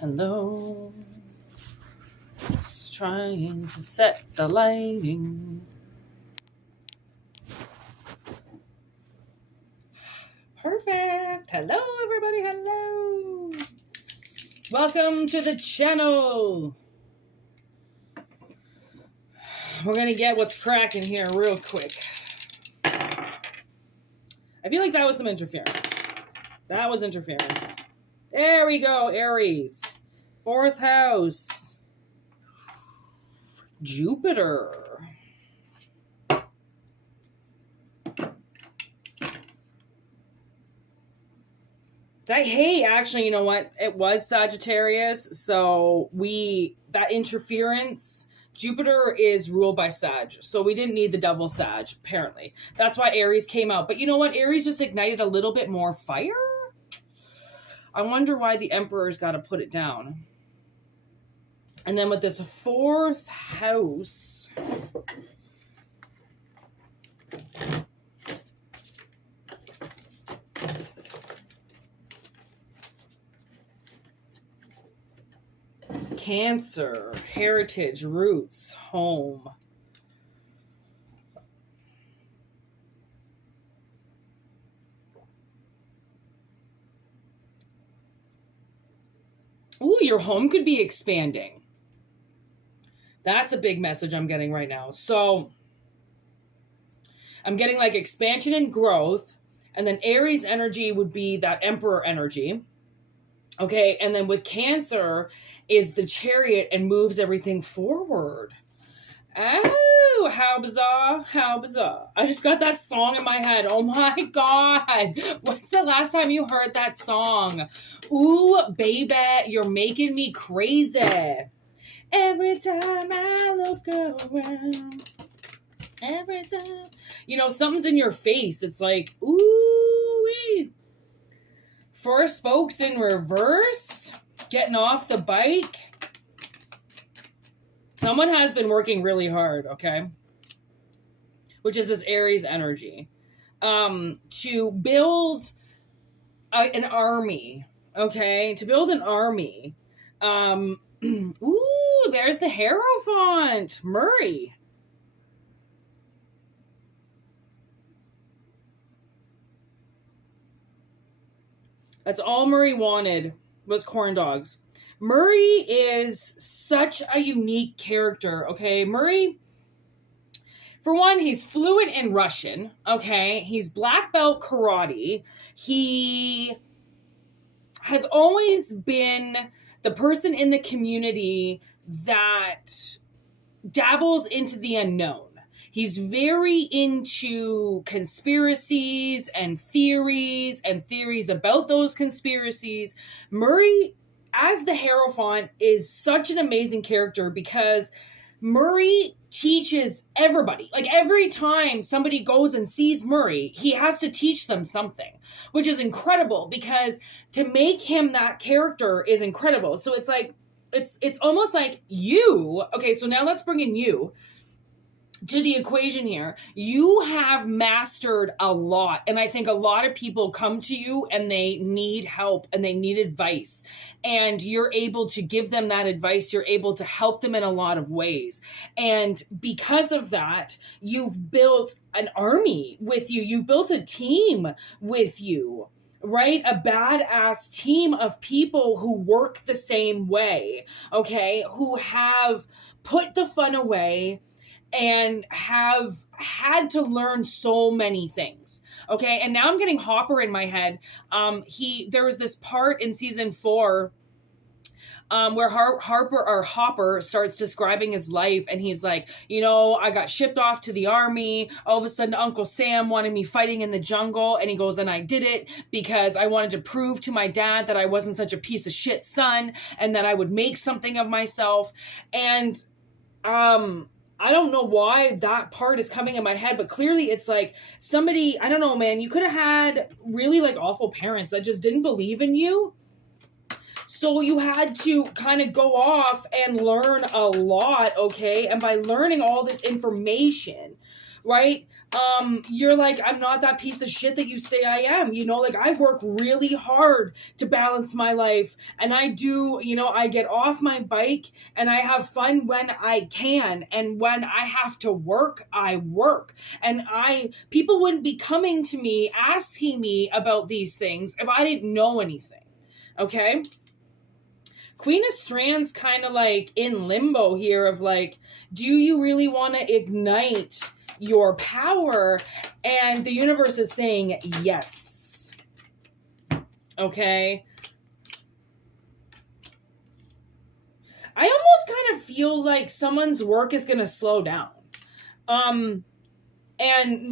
Hello. Just trying to set the lighting. Perfect. Hello, everybody. Hello. Welcome to the channel. We're going to get what's cracking here real quick. I feel like that was some interference. That was interference. There we go, Aries. 4th house. Jupiter. Hey, actually, you know what? It was Sagittarius, so that interference, Jupiter is ruled by Sag, so we didn't need the double Sag, apparently. That's why Aries came out. But you know what? Aries just ignited a little bit more fire? I wonder why the Emperor's got to put it down. And then with this 4th house... Cancer, heritage, roots, home. Ooh, your home could be expanding. That's a big message I'm getting right now. So I'm getting like expansion and growth. And then Aries energy would be that Emperor energy. Okay, and then with Cancer is the Chariot and moves everything forward. Oh, how bizarre, how bizarre. I just got that song in my head. Oh my God. When's the last time you heard that song? Ooh, baby, you're making me crazy. Every time I look around. Every time. You know, something's in your face. It's like, ooh-wee. 4 spokes in reverse. Getting off the bike. Someone has been working really hard, okay? Which is this Aries energy. To build an army, okay? To build an army. Ooh, there's the Hierophant. Murray. That's all Murray wanted was corn dogs. Murray is such a unique character, okay? Murray, for one, he's fluent in Russian, okay? He's black belt karate. He has always been the person in the community that dabbles into the unknown. He's very into conspiracies and theories about those conspiracies. Murray, as the Hierophant, is such an amazing character because Murray teaches everybody. Like every time somebody goes and sees Murray, he has to teach them something, which is incredible because to make him that character is incredible. So it's like, it's almost like you. Okay, so now let's bring in you to the equation here. You have mastered a lot. And I think a lot of people come to you and they need help and they need advice. And you're able to give them that advice. You're able to help them in a lot of ways. And because of that, you've built an army with you. You've built a team with you, right? A badass team of people who work the same way, okay? Who have put the fun away and have had to learn so many things. Okay. And now I'm getting Hopper in my head. There was this part in season 4 where Hopper starts describing his life, and he's like, you know, I got shipped off to the army. All of a sudden, Uncle Sam wanted me fighting in the jungle, and he goes, and I did it because I wanted to prove to my dad that I wasn't such a piece of shit son, and that I would make something of myself. And I don't know why that part is coming in my head, but clearly it's like somebody, I don't know, man, you could have had really like awful parents that just didn't believe in you. So you had to kind of go off and learn a lot, okay? And by learning all this information, right? You're like, I'm not that piece of shit that you say I am. You know, like, I work really hard to balance my life, and I do, you know, I get off my bike and I have fun when I can, and when I have to work, I work. And people wouldn't be coming to me asking me about these things if I didn't know anything. Okay? Queen of Strands kind of like in limbo here of like, do you really want to ignite your power? And the universe is saying yes. Okay. I almost kind of feel like someone's work is going to slow down. And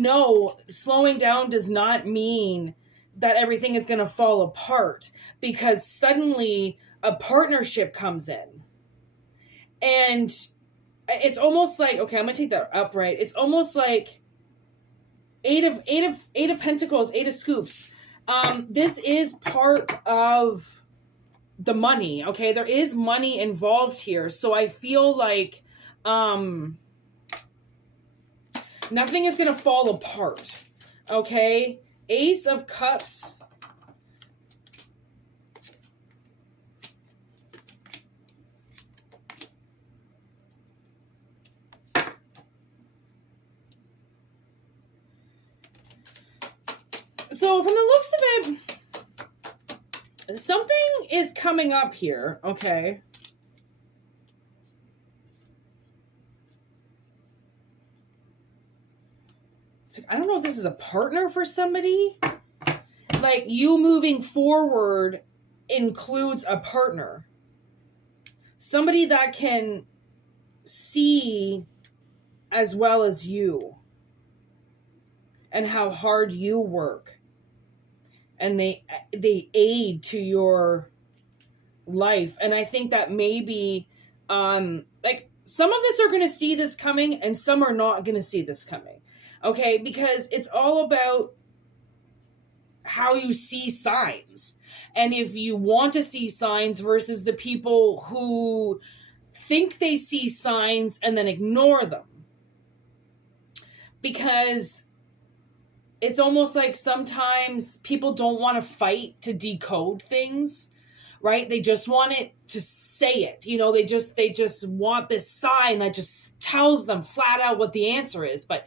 no, slowing down does not mean that everything is going to fall apart, because suddenly a partnership comes in. And it's almost like, okay, I'm going to take that upright. It's almost like eight of pentacles, 8 of scoops. This is part of the money. Okay. There is money involved here. So I feel like, nothing is going to fall apart. Okay. Ace of Cups. So from the looks of it, something is coming up here. Okay. It's like, I don't know if this is a partner for somebody. Like, you moving forward includes a partner. Somebody that can see as well as you, and how hard you work. And they aid to your life. And I think that maybe, like, some of us are going to see this coming and some are not going to see this coming. Okay, because it's all about how you see signs. And if you want to see signs versus the people who think they see signs and then ignore them. Because it's almost like sometimes people don't want to fight to decode things, right? They just want it to say it. You know, they just want this sign that just tells them flat out what the answer is. But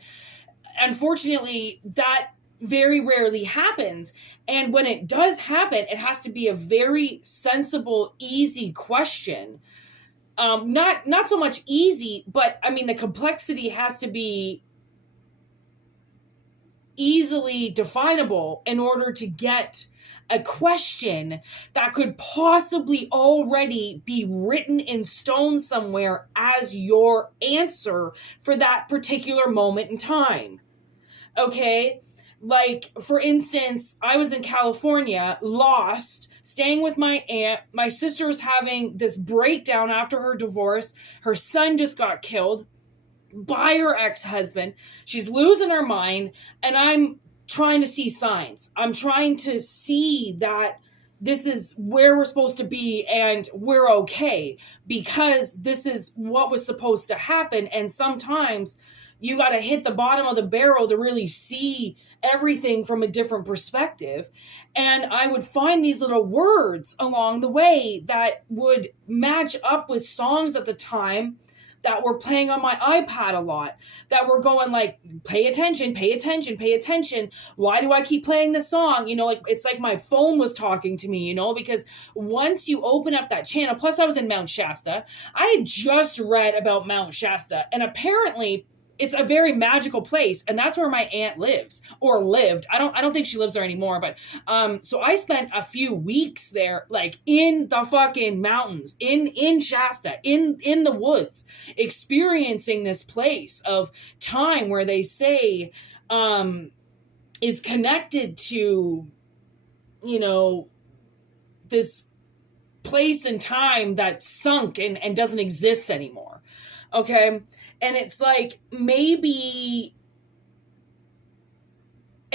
unfortunately, that very rarely happens. And when it does happen, it has to be a very sensible, easy question. Not so much easy, but I mean, the complexity has to be easily definable in order to get a question that could possibly already be written in stone somewhere as your answer for that particular moment in time. Okay? Like, for instance, I was in California, lost, staying with my aunt. My sister was having this breakdown after her divorce. Her son just got killed by her ex-husband. She's losing her mind, and I'm trying to see signs. I'm trying to see that this is where we're supposed to be and we're okay, because this is what was supposed to happen. And sometimes you got to hit the bottom of the barrel to really see everything from a different perspective. And I would find these little words along the way that would match up with songs at the time that were playing on my iPad a lot, that were going like, pay attention, pay attention, pay attention. Why do I keep playing this song? You know, like, it's like my phone was talking to me, you know, because once you open up that channel, plus I was in Mount Shasta. I had just read about Mount Shasta, and apparently it's a very magical place, and that's where my aunt lives, or lived. I don't think she lives there anymore, but so I spent a few weeks there, like in the fucking mountains, in Shasta, in the woods, experiencing this place of time where they say is connected to, you know, this place and time that sunk and doesn't exist anymore. Okay. And it's like, maybe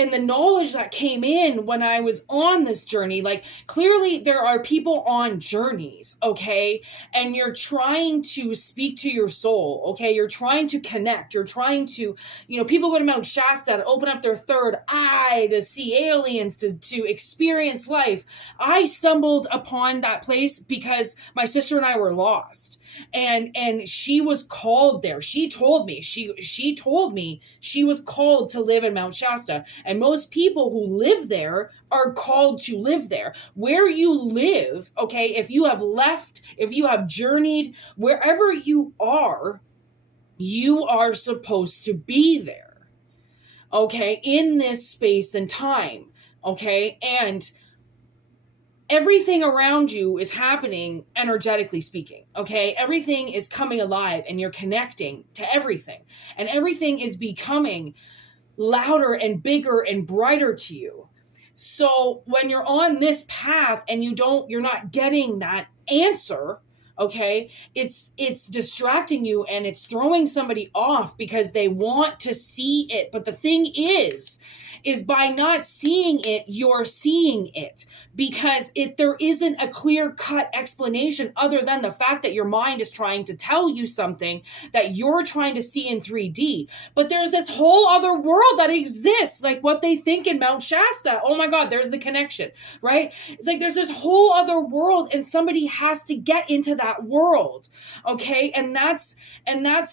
and the knowledge that came in when I was on this journey, like clearly there are people on journeys, okay? And you're trying to speak to your soul, okay? You're trying to connect. You're trying to, people go to Mount Shasta to open up their third eye, to see aliens, to experience life. I stumbled upon that place because my sister and I were lost. And she was called there. She told me she was called to live in Mount Shasta. And most people who live there are called to live there. Where you live, okay, if you have left, if you have journeyed, wherever you are supposed to be there, okay, in this space and time, okay? And everything around you is happening energetically speaking, okay? Everything is coming alive and you're connecting to everything. And everything is becoming louder and bigger and brighter to you. So when you're on this path and you're not getting that answer, okay, it's distracting you and it's throwing somebody off because they want to see it. But the thing is by not seeing it, you're seeing it, because there isn't a clear-cut explanation other than the fact that your mind is trying to tell you something that you're trying to see in 3D. But there's this whole other world that exists, like what they think in Mount Shasta. Oh my God, there's the connection, right? It's like there's this whole other world and somebody has to get into that world, okay? And that's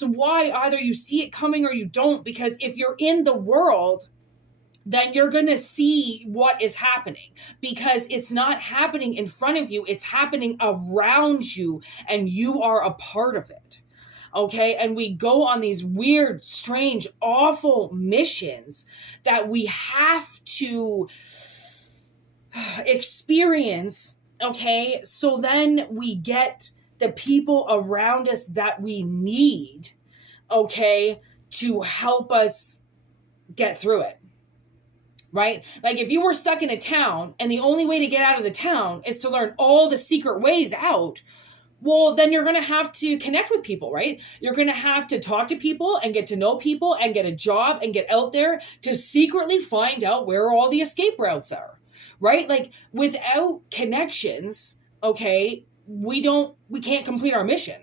why either you see it coming or you don't, because if you're in the world, then you're going to see what is happening, because it's not happening in front of you. It's happening around you and you are a part of it. Okay. And we go on these weird, strange, awful missions that we have to experience. Okay. So then we get the people around us that we need, okay, to help us get through it. Right? Like if you were stuck in a town and the only way to get out of the town is to learn all the secret ways out, well, then you're going to have to connect with people, right? You're going to have to talk to people and get to know people and get a job and get out there to secretly find out where all the escape routes are, right? Like without connections, okay, we can't complete our mission.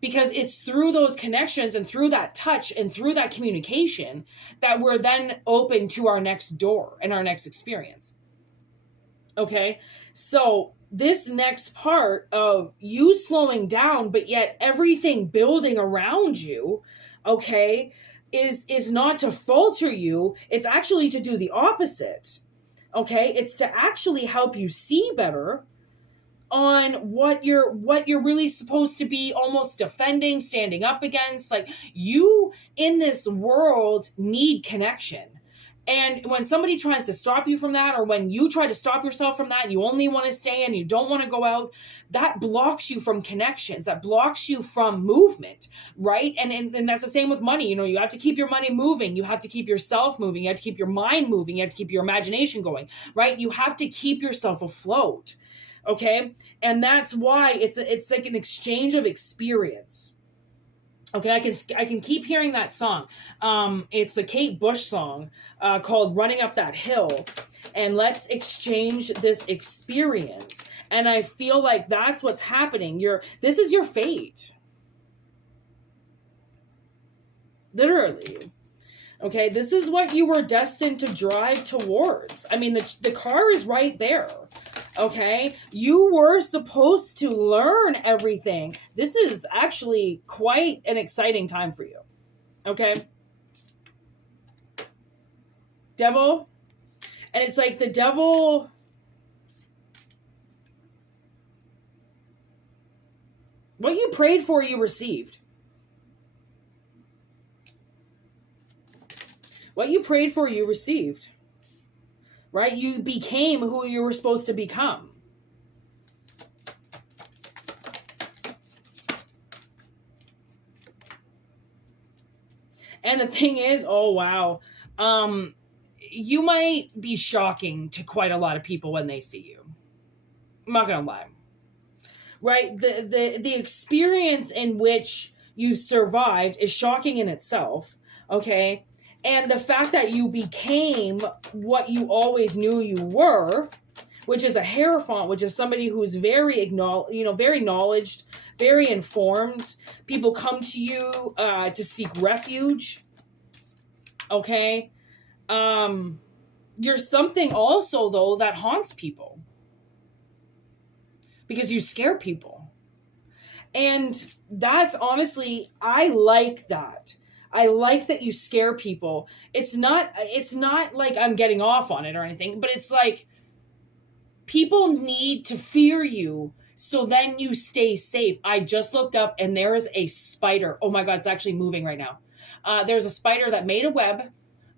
Because it's through those connections and through that touch and through that communication that we're then open to our next door and our next experience. Okay, so this next part of you slowing down, but yet everything building around you, okay, is not to falter you. It's actually to do the opposite. Okay, it's to actually help you see better on what you're really supposed to be almost defending, standing up against. Like, you in this world need connection. And when somebody tries to stop you from that, or when you try to stop yourself from that, and you only want to stay and you don't want to go out, that blocks you from connections, that blocks you from movement, right? And that's the same with money. You have to keep your money moving. You have to keep yourself moving. You have to keep your mind moving. You have to keep your imagination going, right? You have to keep yourself afloat. Okay. And that's why it's like an exchange of experience. Okay. I can keep hearing that song. It's a Kate Bush song, called Running Up That Hill, and let's exchange this experience. And I feel like that's what's happening. This is your fate. Literally. Okay. This is what you were destined to drive towards. I mean, the car is right there. Okay, you were supposed to learn everything. This is actually quite an exciting time for you. Okay. Devil. And it's like the devil. What you prayed for, you received. What you prayed for, you received. Right? You became who you were supposed to become. And the thing is, oh wow, you might be shocking to quite a lot of people when they see you. I'm not gonna lie. Right? The experience in which you survived is shocking in itself. Okay? And the fact that you became what you always knew you were, which is a Hierophant, which is somebody who's very very knowledged, very informed. People come to you to seek refuge. Okay? You're something also, though, that haunts people. Because you scare people. And that's honestly, I like that. I like that you scare people. It's not like I'm getting off on it or anything, but it's like people need to fear you so then you stay safe. I just looked up and there is a spider. Oh my God, it's actually moving right now. There's a spider that made a web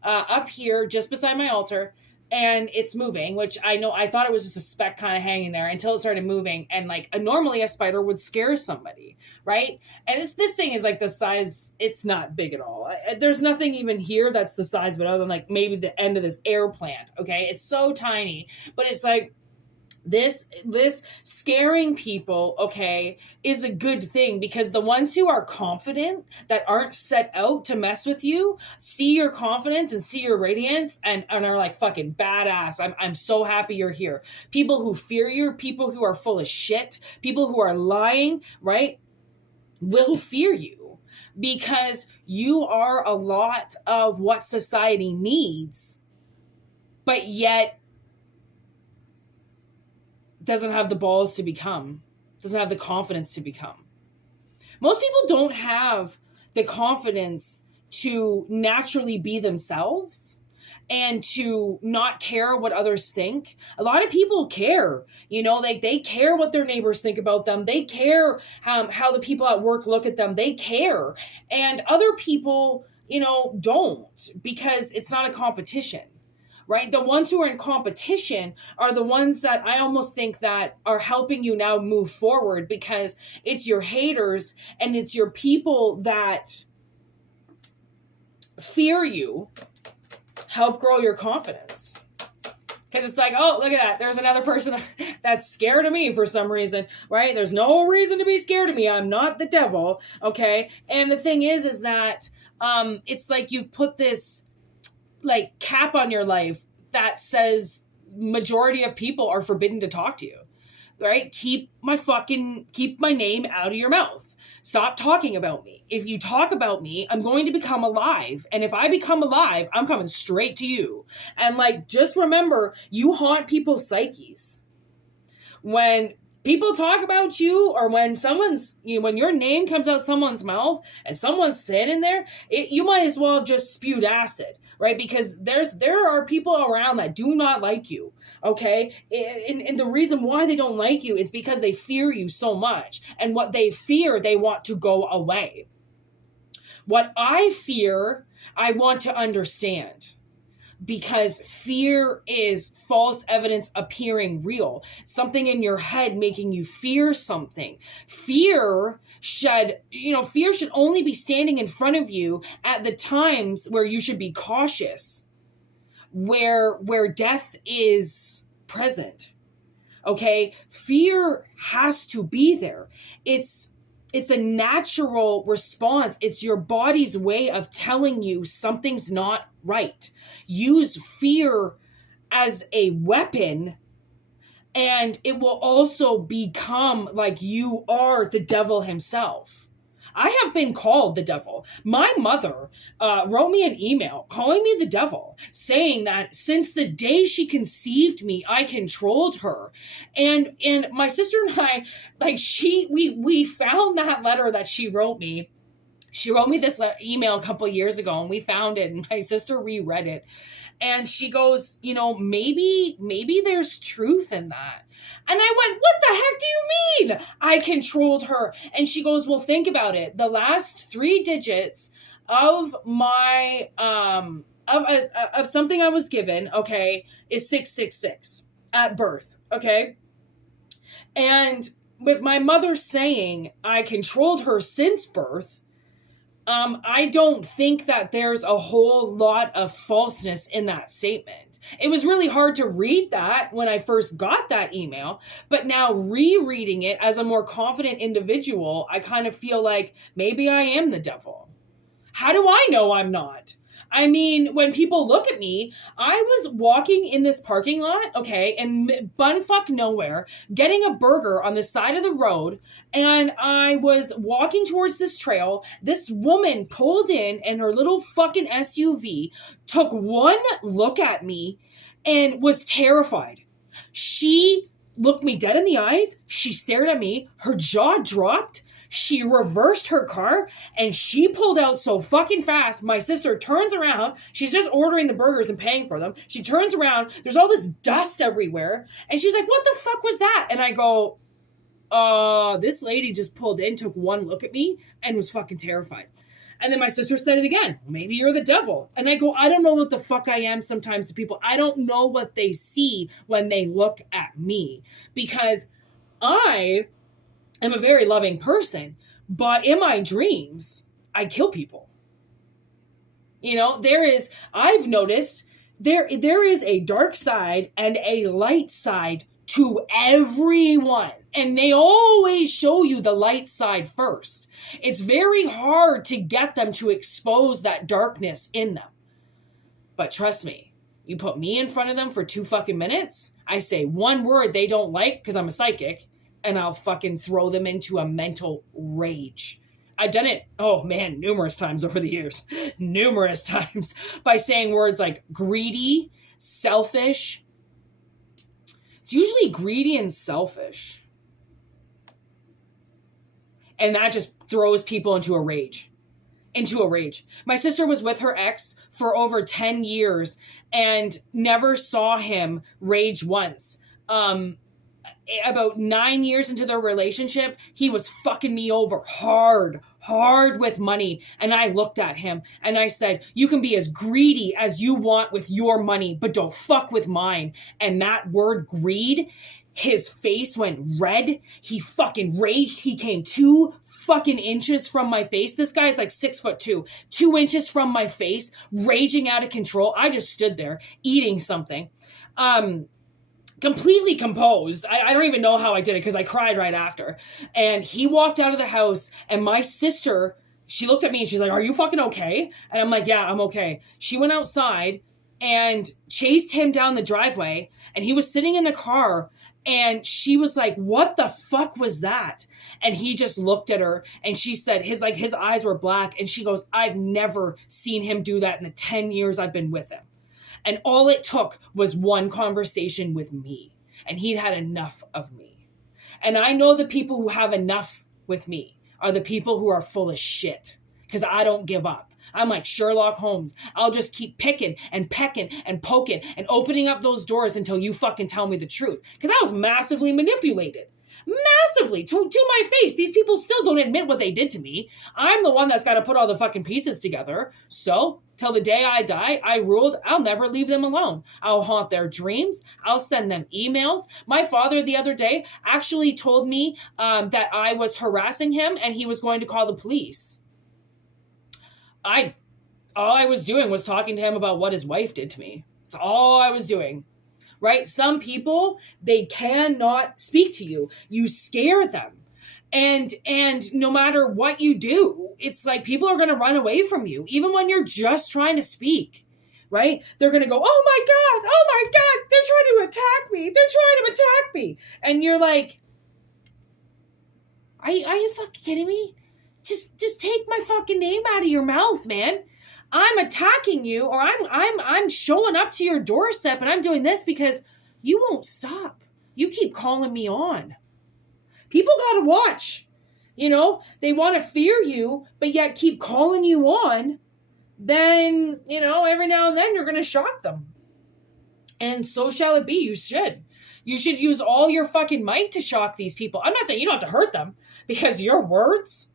up here just beside my altar, and it's moving, which I thought it was just a speck kind of hanging there until it started moving. And like normally a spider would scare somebody, right? And this thing is like the size, it's not big at all. There's nothing even here that's the size of it other than like maybe the end of this air plant. Okay. It's so tiny, but it's like, this scaring people, okay, is a good thing, because the ones who are confident, that aren't set out to mess with you, see your confidence and see your radiance and are like fucking badass. I'm so happy you're here. People who fear you, people who are full of shit, people who are lying, right, will fear you because you are a lot of what society needs, but yet doesn't have the balls to become, doesn't have the confidence to become. Most people don't have the confidence to naturally be themselves and to not care what others think. A lot of people care, like they care what their neighbors think about them. They care how the people at work look at them. They care. And other people, don't, because it's not a competition. Right? The ones who are in competition are the ones that I almost think that are helping you now move forward, because it's your haters and it's your people that fear you help grow your confidence. Because it's like, oh, look at that. There's another person that's scared of me for some reason, right? There's no reason to be scared of me. I'm not the devil, okay? And the thing is that it's like you've put this like cap on your life that says majority of people are forbidden to talk to you, right? Keep my name out of your mouth. Stop talking about me. If you talk about me, I'm going to become alive. And if I become alive, I'm coming straight to you. And like, just remember, you haunt people's psyches. When people talk about you, or when when your name comes out someone's mouth and someone's sitting there, you might as well have just spewed acid, right? Because there are people around that do not like you, okay? And the reason why they don't like you is because they fear you so much. And what they fear, they want to go away. What I fear, I want to understand. Because fear is false evidence appearing real. Something in your head making you fear something. Fear should only be standing in front of you at the times where you should be cautious. Where death is present. Okay? Fear has to be there. It's a natural response. It's your body's way of telling you something's not right. Use fear as a weapon, and it will also become like you are the devil himself. I have been called the devil. My mother wrote me an email calling me the devil, saying that since the day she conceived me, I controlled her. And my sister and I, like we found that letter that she wrote me. She wrote me this email a couple years ago, and we found it, and my sister reread it. And she goes, maybe there's truth in that. And I went, what the heck do you mean? I controlled her. And she goes, well, think about it. The last 3 digits of my, of something I was given, okay, is 666 at birth, okay? And with my mother saying I controlled her since birth, I don't think that there's a whole lot of falseness in that statement. It was really hard to read that when I first got that email, but now rereading it as a more confident individual, I kind of feel like maybe I am the devil. How do I know I'm not? I mean, when people look at me, I was walking in this parking lot, okay, and bumfuck nowhere, getting a burger on the side of the road, and I was walking towards this trail. This woman pulled in her little fucking SUV, took one look at me, and was terrified. She looked me dead in the eyes. She stared at me. Her jaw dropped. She reversed her car and she pulled out so fucking fast. My sister turns around. She's just ordering the burgers and paying for them. She turns around. There's all this dust everywhere. And she's like, what the fuck was that? And I go, this lady just pulled in, took one look at me and was fucking terrified. And then my sister said it again. Maybe you're the devil. And I go, I don't know what the fuck I am sometimes to people. I don't know what they see when they look at me. Because I am a very loving person. But in my dreams, I kill people. You know, I've noticed there is a dark side and a light side to everyone. And they always show you the light side first. It's very hard to get them to expose that darkness in them. But trust me, you put me in front of them for 2 fucking minutes, I say one word they don't like, because I'm a psychic, and I'll fucking throw them into a mental rage. I've done it, oh man, numerous times over the years. Numerous times. By saying words like greedy, selfish. It's usually greedy and selfish. And that just throws people into a rage. My sister was with her ex for over 10 years and never saw him rage once. About 9 years into their relationship, he was fucking me over hard with money. And I looked at him and I said, you can be as greedy as you want with your money, but don't fuck with mine. And that word greed, his face went red. He fucking raged. He came 2 fucking inches from my face. This guy is like 6'2", 2 inches from my face, raging out of control. I just stood there eating something. Completely composed. I don't even know how I did it because I cried right after. And he walked out of the house and my sister, she looked at me and she's like, are you fucking okay? And I'm like, yeah, I'm okay. She went outside and chased him down the driveway and he was sitting in the car and she was like, what the fuck was that? And he just looked at her and she said, his eyes were black. And she goes, I've never seen him do that in the 10 years I've been with him. And all it took was one conversation with me. And he'd had enough of me. And I know the people who have enough with me are the people who are full of shit. Because I don't give up. I'm like Sherlock Holmes. I'll just keep picking and pecking and poking and opening up those doors until you fucking tell me the truth. Because I was massively manipulated. Massively to my face. These people still don't admit what they did to me. I'm the one that's got to put all the fucking pieces together. So till the day I die, I ruled I'll never leave them alone. I'll haunt their dreams. I'll send them emails. My father the other day actually told me that I was harassing him and he was going to call the police. All I was doing was talking to him about what his wife did to me. That's all I was doing. Right? Some people, they cannot speak to you. You scare them. And no matter what you do, it's like people are going to run away from you, even when you're just trying to speak, right? They're going to go, oh my God, they're trying to attack me. And you're like, are you fucking kidding me? Just take my fucking name out of your mouth, man. I'm attacking you, or I'm showing up to your doorstep and I'm doing this because you won't stop. You keep calling me on. People gotta watch. You know, they want to fear you, but yet keep calling you on. Then, you know, every now and then you're going to shock them. And so shall it be. You should. You should use all your fucking might to shock these people. I'm not saying you don't have to hurt them because your words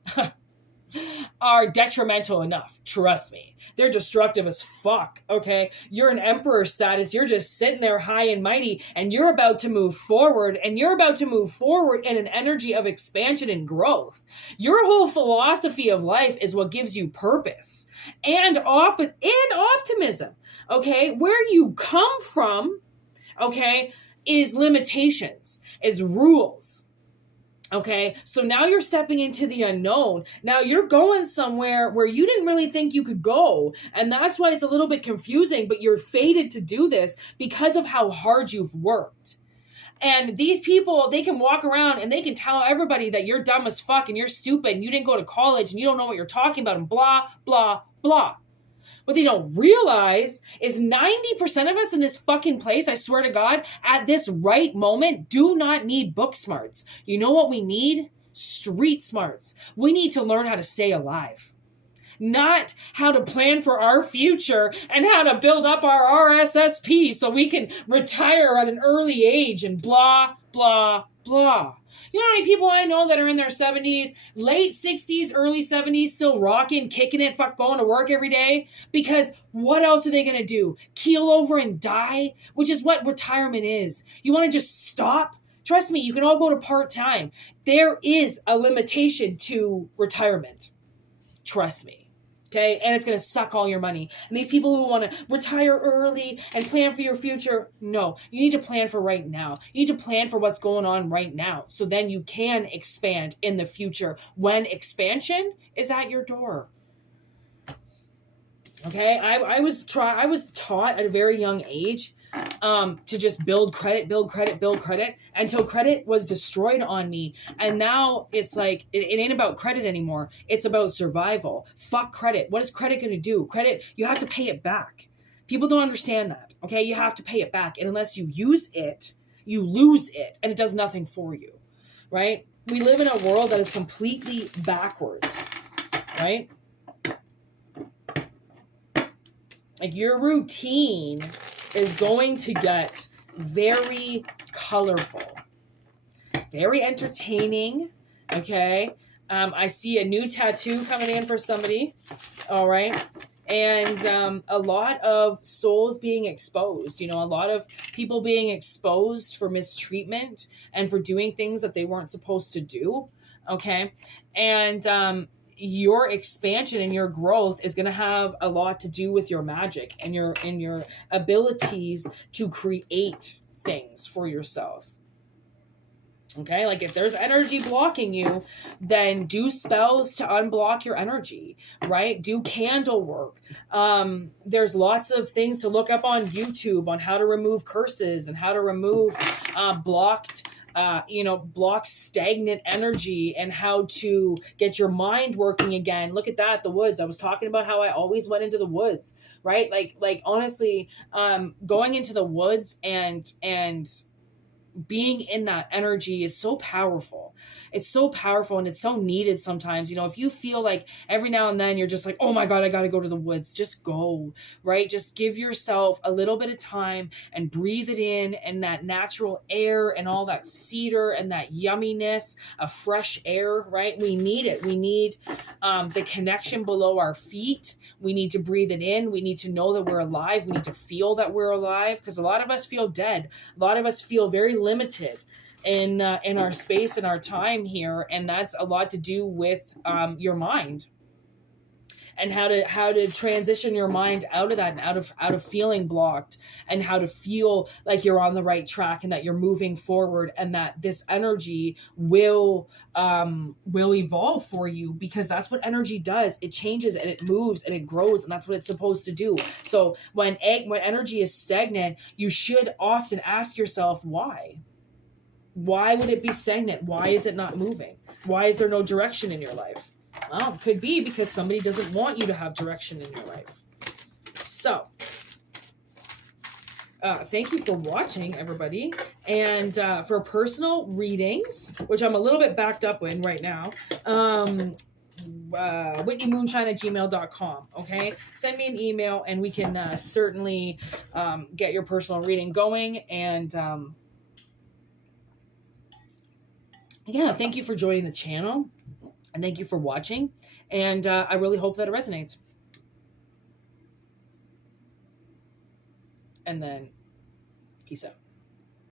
are detrimental enough. Trust me. They're destructive as fuck, okay? You're an emperor status. You're just sitting there high and mighty, and you're about to move forward, and you're about to move forward in an energy of expansion and growth. Your whole philosophy of life is what gives you purpose and optimism, okay? Where you come from, okay, is limitations, is rules. Okay, so now you're stepping into the unknown. Now you're going somewhere where you didn't really think you could go. And that's why it's a little bit confusing, but you're fated to do this because of how hard you've worked. And these people, they can walk around and they can tell everybody that you're dumb as fuck and you're stupid and you didn't go to college and you don't know what you're talking about and blah, blah, blah. What they don't realize is 90% of us in this fucking place, I swear to God, at this right moment, do not need book smarts. You know what we need? Street smarts. We need to learn how to stay alive. Not how to plan for our future and how to build up our RSSP so we can retire at an early age and blah, blah, blah. You know how many people I know that are in their 70s, late 60s, early 70s, still rocking, kicking it, going to work every day? Because what else are they going to do? Keel over and die? Which is what retirement is. You want to just stop? Trust me, you can all go to part-time. There is a limitation to retirement. Trust me. Okay, and it's going to suck all your money. And these people who want to retire early and plan for your future, no, you need to plan for right now. You need to plan for what's going on right now. So then you can expand in the future when expansion is at your door. Okay, I was taught at a very young age to just build credit until credit was destroyed on me. And now it's like, it ain't about credit anymore. It's about survival. Fuck credit. What is credit going to do? Credit, you have to pay it back. People don't understand that. Okay. You have to pay it back. And unless you use it, you lose it and it does nothing for you. Right. We live in a world that is completely backwards. Right. Like your routine is going to get very colorful, very entertaining. Okay. I see a new tattoo coming in for somebody. All right. And a lot of souls being exposed, you know, a lot of people being exposed for mistreatment and for doing things that they weren't supposed to do. Okay. And your expansion and your growth is going to have a lot to do with your magic and your abilities to create things for yourself. Okay, like if there's energy blocking you, then do spells to unblock your energy, right? Do candle work. There's lots of things to look up on YouTube on how to remove curses and how to remove blocked stagnant energy and how to get your mind working again. Look at that, the woods. I was talking about how I always went into the woods, right? Like honestly, going into the woods and being in that energy is so powerful. It's so powerful and it's so needed sometimes. You know, if you feel like every now and then you're just like, oh my God, I got to go to the woods, just go, right? Just give yourself a little bit of time and breathe it in, and that natural air and all that cedar and that yumminess of fresh air, right? We need it. We need the connection below our feet. We need to breathe it in. We need to know that we're alive. We need to feel that we're alive, because a lot of us feel dead. A lot of us feel very limited in our space and our time here, and that's a lot to do with your mind and how to transition your mind out of that and out of feeling blocked, and how to feel like you're on the right track and that you're moving forward, and that this energy will evolve for you, because that's what energy does. It changes and it moves and it grows, and that's what it's supposed to do. So when energy is stagnant, you should often ask yourself, why would it be stagnant? Why is it not moving? Why is there no direction in your life? Well, it could be because somebody doesn't want you to have direction in your life. So, thank you for watching, everybody. And for personal readings, which I'm a little bit backed up in right now, whitneymoonshine@gmail.com. Okay, send me an email and we can certainly get your personal reading going. And yeah, thank you for joining the channel. And thank you for watching. And I really hope that it resonates. And then, peace out.